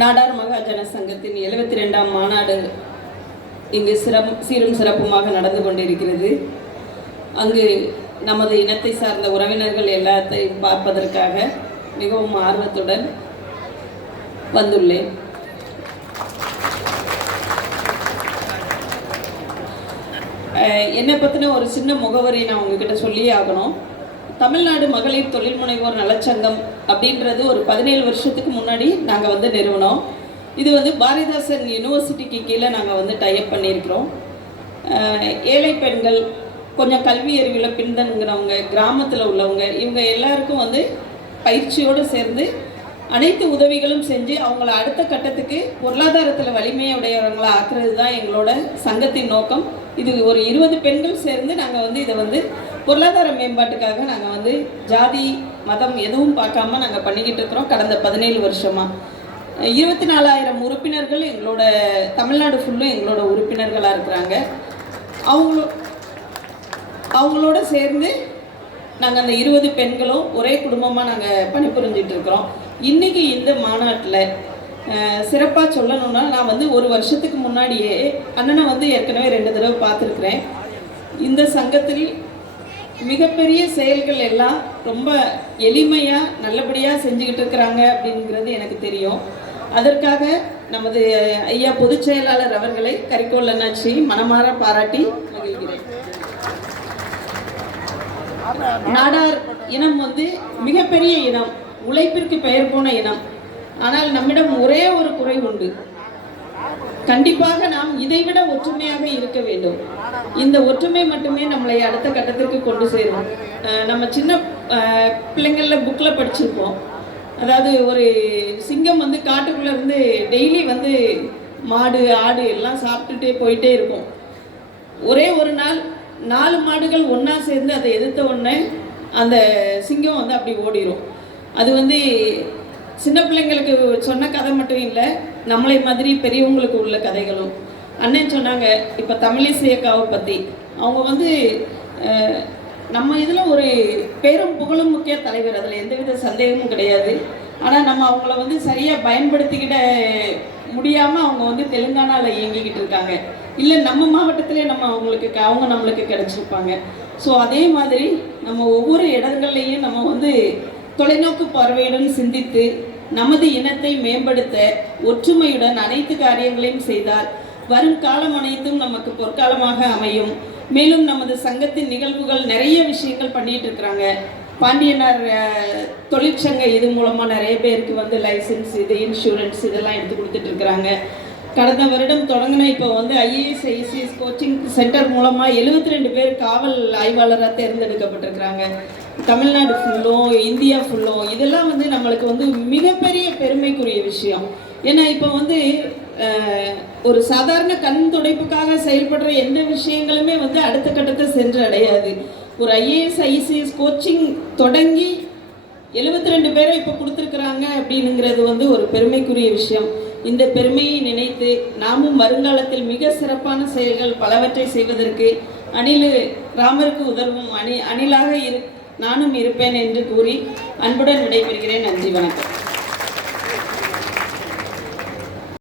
நாடார் மகாஜன சங்கத்தின் எழுபத்தி ரெண்டாம் மாநாடு இங்கு சிறம் சீரும் சிறப்புமாக நடந்து கொண்டிருக்கிறது. அங்கு நமது இனத்தை சார்ந்த உறவினர்கள் எல்லாத்தையும் பார்ப்பதற்காக மிகவும் ஆர்வத்துடன் வந்துள்ளேன். என்னை பற்றின ஒரு சின்ன முகவரி நான் உங்ககிட்ட சொல்லியே ஆகணும். தமிழ்நாடு மகளிர் தொழில் முனைவோர் நலச்சங்கம் அப்படின்றது ஒரு பதினேழு வருஷத்துக்கு முன்னாடி நாங்கள் வந்து நிறுவனம். இது வந்து பாரதிதாசன் யூனிவர்சிட்டிக்கு கீழே நாங்கள் வந்து டைப் பண்ணியிருக்கிறோம். ஏழை பெண்கள் கொஞ்சம் கல்வி அறிவில் பின்தங்குறவங்க கிராமத்தில் உள்ளவங்க இவங்க எல்லாருக்கும் வந்து பயிற்சியோடு சேர்ந்து அனைத்து உதவிகளும் செஞ்சு அவங்கள அடுத்த கட்டத்துக்கு பொருளாதாரத்தில் வலிமையுடையவங்களா ஆக்குறது தான் எங்களோட சங்கத்தின் நோக்கம். இது ஒரு இருபது பெண்கள் சேர்ந்து நாங்கள் வந்து இதை வந்து பொருளாதார மேம்பாட்டுக்காக நாங்கள் வந்து ஜாதி மதம் எதுவும் பார்க்காம நாங்கள் பண்ணிக்கிட்டு இருக்கிறோம் கடந்த பதினேழு வருஷமாக இருபத்தி நாலாயிரம் உறுப்பினர்கள் எங்களோட தமிழ்நாடு ஃபுல்லும் எங்களோட உறுப்பினர்களாக இருக்கிறாங்க. அவங்களோ அவங்களோட சேர்ந்து நாங்கள் அந்த இருபது பெண்களும் ஒரே குடும்பமாக நாங்கள் பணிபுரிஞ்சிட்டு இருக்கிறோம். இன்றைக்கி இந்த மாநாட்டில் சிறப்பாக சொல்லணும்னா நான் வந்து ஒரு வருஷத்துக்கு முன்னாடியே அண்ணனை வந்து ஏற்கனவே ரெண்டு தடவை பார்த்துருக்குறேன். இந்த சங்கத்தில் மிகப்பெரிய செயல்கள் எல்லாம் ரொம்ப எளிமையாக நல்லபடியாக செஞ்சுக்கிட்டு இருக்கிறாங்க அப்படிங்கிறது எனக்கு தெரியும். அதற்காக நமது ஐயா பொதுச் செயலாளர் அவர்களை கரிக்கோல் அண்ணாச்சி மனமாற பாராட்டி மகிழ்கிறேன். நாடார் இனம் வந்து மிகப்பெரிய இனம். உழைப்பிற்கு பெயர் போன இனம். ஆனால் நம்மிடம் ஒரே ஒரு குறை உண்டு. கண்டிப்பாக நாம் இதைவிட ஒற்றுமையாக இருக்க வேண்டும். இந்த ஒற்றுமை மட்டுமே நம்மளை அடுத்த கட்டத்திற்கு கொண்டு சேரும். நம்ம சின்ன பிள்ளைங்களில் பிள்ளைங்கள்ல புக்கில் படிச்சிருப்போம். அதாவது ஒரு சிங்கம் வந்து காட்டுக்குள்ளே இருந்து டெய்லி வந்து மாடு ஆடு எல்லாம் சாப்பிட்டுட்டே போயிட்டே இருக்கும். ஒரே ஒரு நாள் நாலு மாடுகள் ஒன்றா சேர்ந்து அதை எதிர்த்த உடனே அந்த சிங்கம் வந்து அப்படி ஓடிரும். அது வந்து சின்ன பிள்ளைங்களுக்கு சொன்ன கதை மட்டும் இல்லை நம்மளை மாதிரி பெரியவங்களுக்கு உள்ள கதைகளும். அண்ணன் சொன்னாங்க இப்போ தமிழிசை அக்காவை பற்றி அவங்க வந்து நம்ம இதில் ஒரு பேரும் புகழும் முக்கிய தலைவர். அதில் எந்தவித சந்தேகமும் கிடையாது. ஆனால் நம்ம அவங்கள வந்து சரியாக பயன்படுத்திக்கிட முடியாமல் அவங்க வந்து தெலுங்கானாவில் இயங்கிக்கிட்டு இருக்காங்க. இல்லை நம்ம மாவட்டத்திலே நம்ம அவங்களுக்கு அவங்க நம்மளுக்கு கிடச்சிருப்பாங்க. ஸோ அதே மாதிரி நம்ம ஒவ்வொரு இடங்கள்லையும் நம்ம வந்து தொலைநோக்கு பார்வையுடன் சிந்தித்து நமது இனத்தை மேம்படுத்த ஒற்றுமையுடன் அனைத்து காரியங்களையும் செய்தால் வரும் காலம் அனைத்தும் நமக்கு பொற்காலமாக அமையும். மேலும் நமது சங்கத்தின் நிகழ்வுகள் நிறைய விஷயங்கள் பண்ணிட்டு இருக்கிறாங்க. பாண்டியனார் தொழிற்சங்க இது மூலமாக நிறைய பேருக்கு வந்து லைசன்ஸ் இது இன்சூரன்ஸ் இதெல்லாம் எடுத்து கொடுத்துட்டு இருக்கிறாங்க. கடந்த வருடம் தொடங்கின இப்போ வந்து ஐஏஎஸ் ஐசிஎஸ் கோச்சிங் சென்டர் மூலமாக எழுபத்தி ரெண்டு பேர் காவல் ஆய்வாளராக தேர்ந்தெடுக்கப்பட்டிருக்கிறாங்க. தமிழ்நாடு ஃபுல்லும் இந்தியா ஃபுல்லும் இதெல்லாம் வந்து நம்மளுக்கு வந்து மிகப்பெரிய பெருமைக்குரிய விஷயம். ஏன்னா இப்போ வந்து ஒரு சாதாரண கண் துடைப்புக்காக செயல்படுற எந்த விஷயங்களுமே வந்து அடுத்த கட்டத்தை சென்று அடையாது ஒரு ஐஏஎஸ் ஐசிஎஸ் கோச்சிங் தொடங்கி எழுபத்தி ரெண்டு பேரை இப்போ கொடுத்துருக்குறாங்க அப்படின்னுங்கிறது வந்து ஒரு பெருமைக்குரிய விஷயம். இந்த பெருமையை நினைத்து நாமும் வருங்காலத்தில் மிக சிறப்பான செயல்கள் பலவற்றை செய்வதற்கு அணில் ராமருக்கு உதவும் அணி அணிலாக இரு நானும் இருப்பேன் என்று கூறி அன்புடன் விடைபெறுகிறேன். நன்றி வணக்கம்.